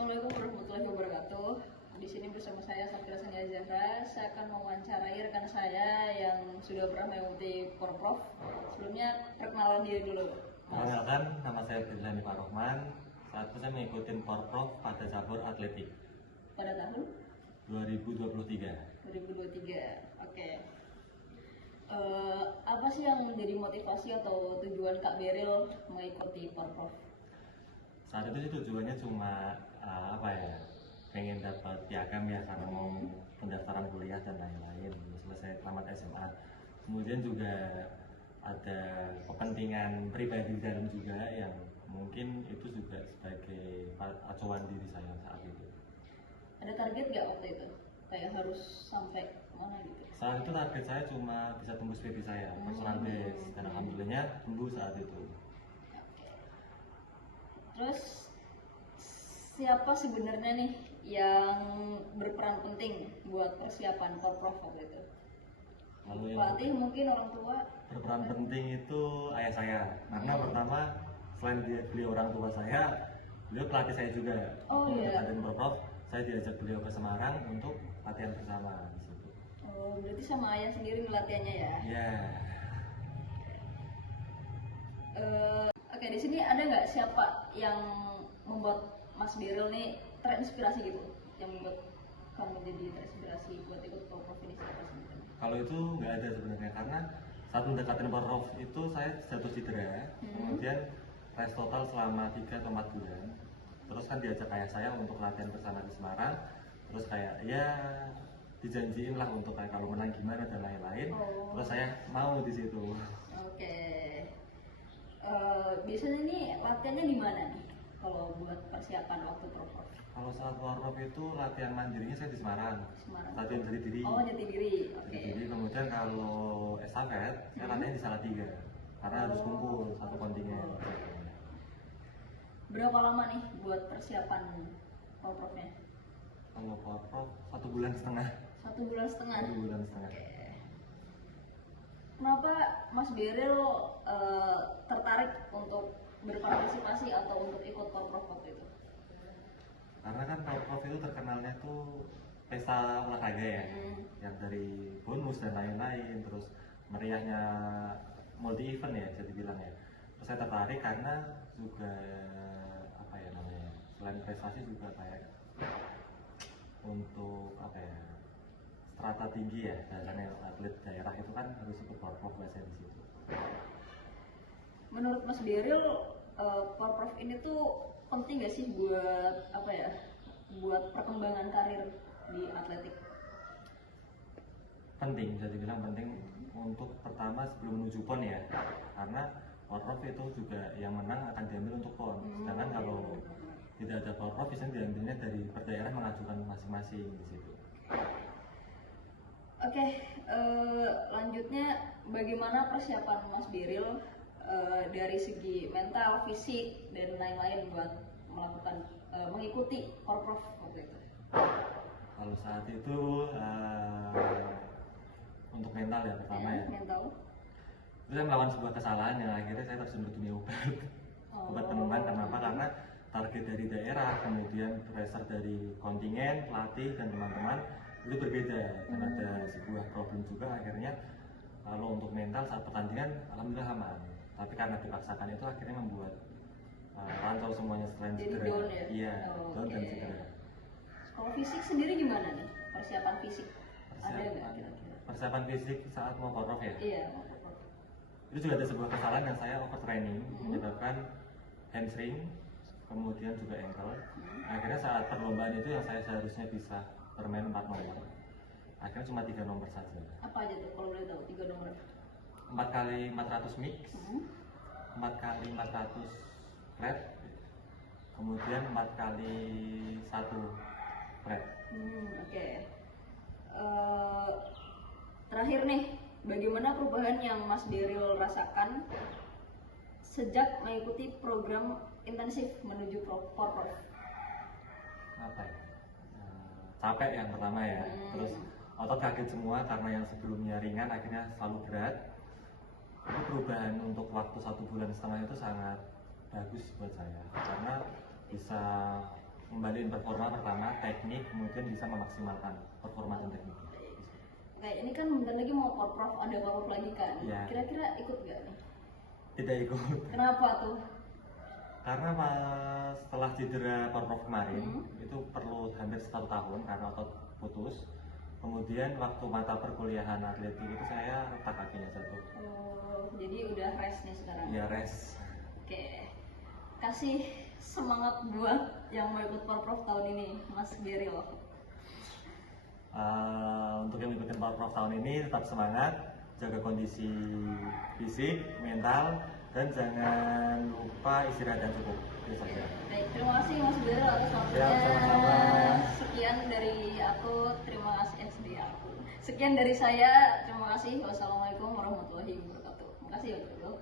Assalamualaikum warahmatullahi wabarakatuh. Di sini bersama saya Safira Sania Zahra. Saya akan mewawancarai rekan saya yang sudah pernah mengikuti Porprov. Sebelumnya perkenalan diri dulu. Perkenalkan, nama saya Firlani Pak Rohman. Saat itu saya mengikuti Porprov pada cabur atletik Pada tahun 2023. 2023. Oke. Apa sih yang menjadi motivasi atau tujuan Kak Beril mengikuti Porprov? Saat itu sih tujuannya cuma pengen dapat piagam ya karena mau pendaftaran kuliah dan lain-lain. Selesai tamat SMA. Kemudian juga ada kepentingan pribadi di dalam juga yang mungkin itu juga sebagai acuan diri saya saat itu. Ada target nggak waktu itu? Kayak harus sampai mana gitu? Saat itu target saya cuma bisa tembus PB saya, personal best, dan alhamdulillahnya tembus saat itu. Terus siapa sebenarnya nih yang berperan penting buat persiapan Porprov waktu itu? Lalu yang Pelatih mungkin, orang tua? berperan penting itu ayah saya, karena pertama selain beliau orang tua saya, beliau pelatih saya juga. Oh iya. Latihan Porprov, saya diajak beliau ke Semarang untuk latihan bersama di situ. Oh, berarti sama ayah sendiri ngelatihannya ya? Ya, Oke, di sini ada nggak siapa yang membuat Mas Beril nih terinspirasi gitu, yang membuat kamu jadi terinspirasi buat ikut Porprov ini, siapa sebenarnya? kalau itu nggak ada sebenarnya, karena saat mendekati Porprov itu saya jatuh cedera, kemudian rest total selama 3 atau 4 bulan. Terus kan diajak ayah saya untuk latihan bersama di Semarang, terus kayak ya dijanjiin lah untuk kayak kalau menang gimana dan lain-lain. Terus saya mau di situ. Oke. Biasanya nih latihannya di mana nih kalau buat persiapan waktu Porprov? Kalau saat Porprov itu latihan mandirinya saya di Semarang. Semarang. Latihan jati diri. Oh, jati diri. Oke. Jadi kemudian kalau estafet saya latihan di Salatiga karena harus kumpul satu kontingen. Berapa lama nih buat persiapan Porprovnya? Kalau Porprov 1,5 bulan. 1,5 bulan. 1,5 bulan. Oke. Kenapa Mas Beril tertarik untuk berpartisipasi atau untuk ikut Porprov waktu itu? Karena kan Porprov itu terkenalnya tuh pesta olahraga ya, yang dari bonus dan lain-lain, terus meriahnya multi event ya bisa dibilang ya. Terus saya tertarik karena juga selain prestasi juga kayak untuk strata tinggi ya, biasanya atlet daerah itu kan harus ikut Porprov biasanya di situ. Menurut Mas Beril, Porprov ini tuh penting gak sih buat buat perkembangan karir di atletik? Penting, bisa dibilang penting untuk pertama sebelum menuju PON ya, karena Porprov itu juga yang menang akan diambil untuk PON. Sedangkan kalau tidak ada Porprov, biasanya diambilnya dari per daerah mengajukan masing-masing di situ. Oke, lanjutnya bagaimana persiapan Mas Beril dari segi mental, fisik, dan lain-lain buat mengikuti Porprov waktu itu? Kalau saat itu untuk mental ya pertama ya. Mental. Itu saya melawan sebuah kesalahan yang akhirnya saya terjun dunia obat. Obat penenang. Kenapa? Karena target dari daerah, kemudian pressure dari kontingen, pelatih dan teman-teman itu berbeda. Dan ada sebuah problem juga akhirnya kalau untuk mental saat pertandingan alhamdulillah aman. Tapi karena dipaksakan itu akhirnya membuat rancau semuanya selain cedera. Ya? Iya, down dan cedera. Kalau fisik sendiri gimana nih? Persiapan fisik? Ada nggak kira-kira? Persiapan fisik saat mau Porprov ya? Iya, mau Porprov. Itu juga ada sebuah kesalahan yang saya overtraining menyebabkan hamstring, kemudian juga ankle. Akhirnya saat perlombaan itu yang saya seharusnya bisa bermain 4 nomor, akhirnya cuma 3 nomor saja. Apa aja tuh kalau boleh tahu? 3 nomor? 4 kali 400 mix, 4 kali 400 flat, kemudian 4 kali 1 flat. Oke. Terakhir nih, bagaimana perubahan yang Mas Beril rasakan sejak mengikuti program intensif menuju Porprov? Capek yang pertama ya, terus otot kaget semua karena yang sebelumnya ringan akhirnya selalu berat. Itu perubahan untuk waktu 1,5 bulan itu sangat bagus buat saya karena bisa ngembaliin performa pertama, teknik, kemudian bisa memaksimalkan performa dan teknik. Oke, ini kan bentar lagi mau porprov, ada porprov lagi kan? Iya. Kira-kira ikut gak nih? Tidak ikut. Kenapa tuh? Karena setelah cedera porprov kemarin itu perlu hampir 1 tahun karena otot putus. Kemudian waktu mata perkuliahan atletik itu saya retak kakinya satu. Oh, jadi udah rest nih sekarang. Ya rest. Oke, kasih semangat buat yang mau ikut porprov tahun ini, Mas Beril. Untuk yang ikutin porprov tahun ini tetap semangat, jaga kondisi fisik, mental, dan jangan lupa istirahat yang cukup. Itu saja. Baik, terima kasih Mas Beril atas waktunya. Ya, sama-sama. Sekian dari aku, terima kasih dari aku. Sekian dari saya, terima kasih. Wassalamualaikum warahmatullahi wabarakatuh. Terima kasih ya, Bro.